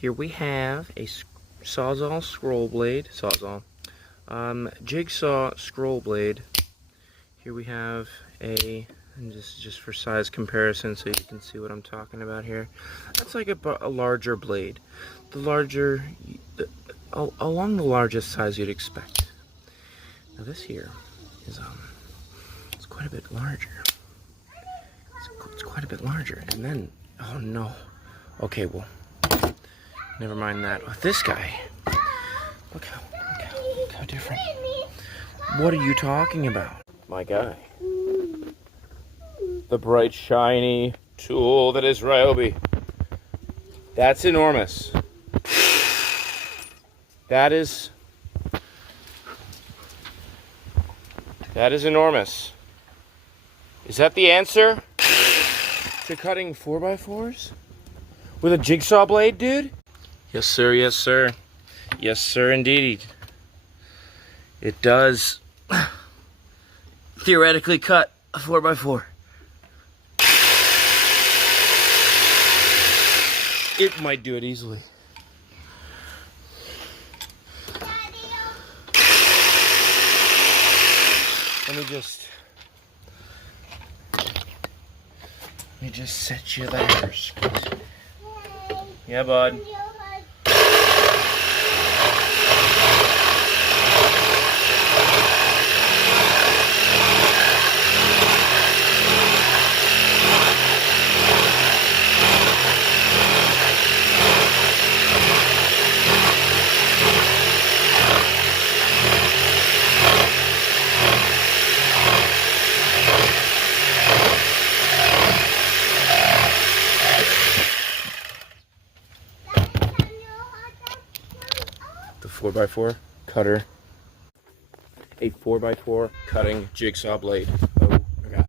Here we have a sawzall scroll blade, jigsaw scroll blade. Here we have a, and just for size comparison so you can see what I'm talking about here. That's like a larger blade. Along the largest size you'd expect. Now this here is it's quite a bit larger. It's quite a bit larger. And then, oh no. Okay, well, never mind that. Oh, this guy. Look how different. What are you talking about? My guy. The bright, shiny tool that is Ryobi. That's enormous. That is enormous. Is that the answer to cutting 4x4s? With a jigsaw blade, dude? Yes, sir, yes, sir. Yes, sir, indeed. It does theoretically cut a 4x4. It might do it easily. Let me just set you there. Yeah, bud. The 4x4 cutter, a 4x4 cutting jigsaw blade.